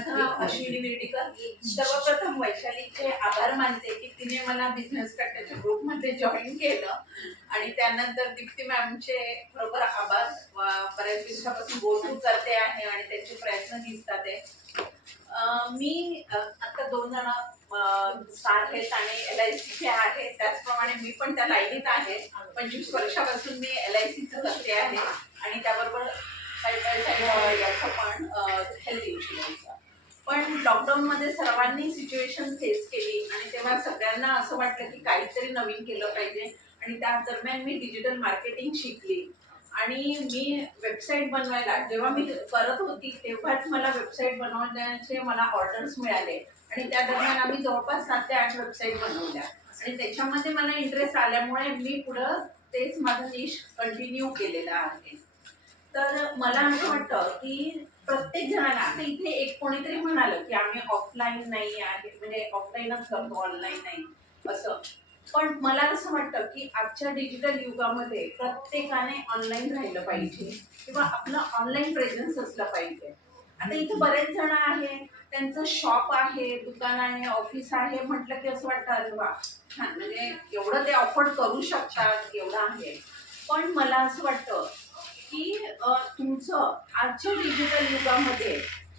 माझं नाव अश्विनी विर्डीकर. सर्वप्रथम वैशालीचे आभार मानते की तिने मला बिझनेस कट्ट्याच्या ग्रुपमध्ये जॉईन केलं आणि त्यानंतर दीप्ती मॅमचे बरोबर आभार. बऱ्याच दिवसापासून गोष्टी करते आहे आणि त्यांचे प्रयत्न दिसतात आहे. मी आता 2 जण स्टार हेल्थ आणि LICचे आहे, त्याचप्रमाणे मी पण त्या लाईनीत आहे. 25 वर्षापासून मी LICचं करते आहे आणि त्याबरोबर याचं पण हेल्थ इन्शुरन्सचा. पण लॉकडाऊनमध्ये सर्वांनी सिच्युएशन फेस केली आणि तेव्हा सगळ्यांना असं वाटलं की काहीतरी नवीन केलं पाहिजे आणि त्या दरम्यान मी डिजिटल मार्केटिंग शिकली आणि मी वेबसाईट बनवायला जेव्हा मी करत होती तेव्हाच मला वेबसाईट बनवण्याचे मला ऑर्डर्स मिळाले आणि त्या दरम्यान आम्ही जवळपास 7 ते 8 वेबसाईट बनवल्या आणि त्याच्यामध्ये मला इंटरेस्ट आल्यामुळे मी पुढं तेच माझं निश कंटिन्यू केलेलं आहे. तर मला असं वाटतं की प्रत्येक जणाला आता इथे एक कोणीतरी म्हणालं की आम्ही ऑफलाईन नाही आहे, म्हणजे ऑफलाईनच करतो, ऑनलाईन नाही असं. पण मला असं वाटतं की आजच्या डिजिटल युगामध्ये प्रत्येकाने ऑनलाईन राहिलं पाहिजे किंवा आपलं ऑनलाईन प्रेझेन्स असलं पाहिजे. आता इथे बरेच जण आहे, त्यांचं शॉप आहे, दुकान आहे, ऑफिस आहे, म्हटलं की असं वाटतं अरे वा छान, म्हणजे एवढं ते अफोर्ड करू शकतात, एवढं आहे. पण मला असं वाटतं की तुमचं आजच्या डिजिटल युगामध्ये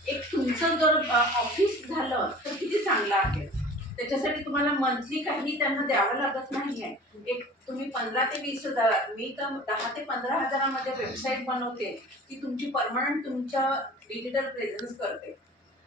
एक तुमचं जर ऑफिस झालं तर किती चांगलं आहे. त्याच्यासाठी तुम्हाला मंथली काही त्यांना द्यावं लागत नाही आहे. एक तुम्ही 15 ते 20 हजार, मी तर 10 ते 15 हजारामध्ये वेबसाईट बनवते की तुमची परमनंट तुमच्या डिजिटल प्रेझेन्स करते.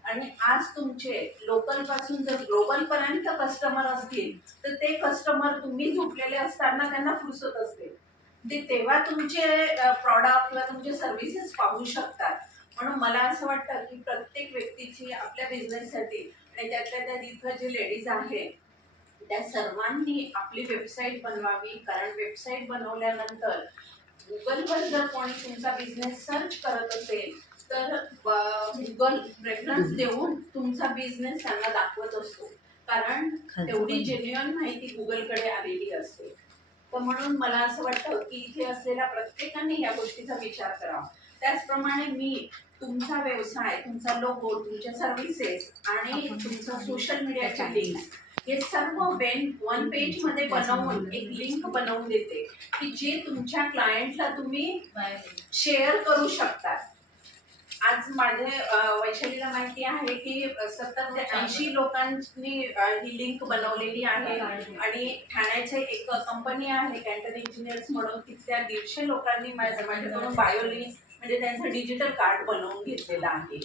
आणि आज तुमचे लोकलपासून जर ग्लोबलपर्यंत कस्टमर असतील तर ते कस्टमर तुम्ही झोपलेले असताना त्यांना फुरसत असते, ते तेव्हा तुमचे प्रॉडक्ट किंवा तुमचे सर्व्हिसेस पाहू शकतात. म्हणून मला असं वाटतं की प्रत्येक व्यक्तीची आपल्या बिझनेससाठी आणि त्यातल्या त्या तिथं जे लेडीज आहे त्या सर्वांनी आपली वेबसाईट बनवावी. कारण वेबसाईट बनवल्यानंतर गुगलवर जर कोणी तुमचा बिझनेस सर्च करत असेल तर गुगल रेफरन्स देऊन तुमचा बिझनेस त्यांना दाखवत असतो, कारण तेवढी जेन्युइन माहिती गुगलकडे आलेली असते. तर म्हणून मला असं वाटतं की इथे असलेल्या प्रत्येकाने या गोष्टीचा विचार करावा. त्याचप्रमाणे मी तुमचा व्यवसाय, तुमचा लोगो, तुमच्या सर्व्हिसेस आणि तुमचा सोशल मीडियाचे लिंक हे सर्व वन पेजमध्ये बनवून एक लिंक बनवून देते की जे तुमच्या क्लायंटला तुम्ही शेअर करू शकता. आज माझे वैशालीला माहिती आहे की 70 ते 80 लोकांनी ही लिंक बनवलेली आहे आणि ठाण्याचे एक कंपनी आहे कॅन्टन इंजिनियर्स म्हणून, तिथल्या 150 लोकांनी माझ्याकडून बायो लिंक म्हणजे त्यांचं डिजिटल कार्ड बनवून घेतलेलं आहे.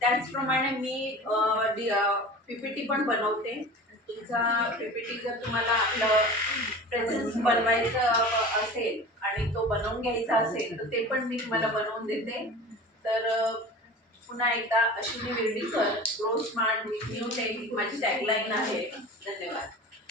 त्याचप्रमाणे मी PPT पण बनवते. तुमचा PPT जर तुम्हाला आपलं प्रेझेन्स बनवायचं असेल आणि तो बनवून घ्यायचा असेल तर ते पण मी तुम्हाला बनवून देते. तर पुन्हा एकदा Ashwini Virdikar, grow smart with new tech माझी टॅगलाईन आहे. धन्यवाद.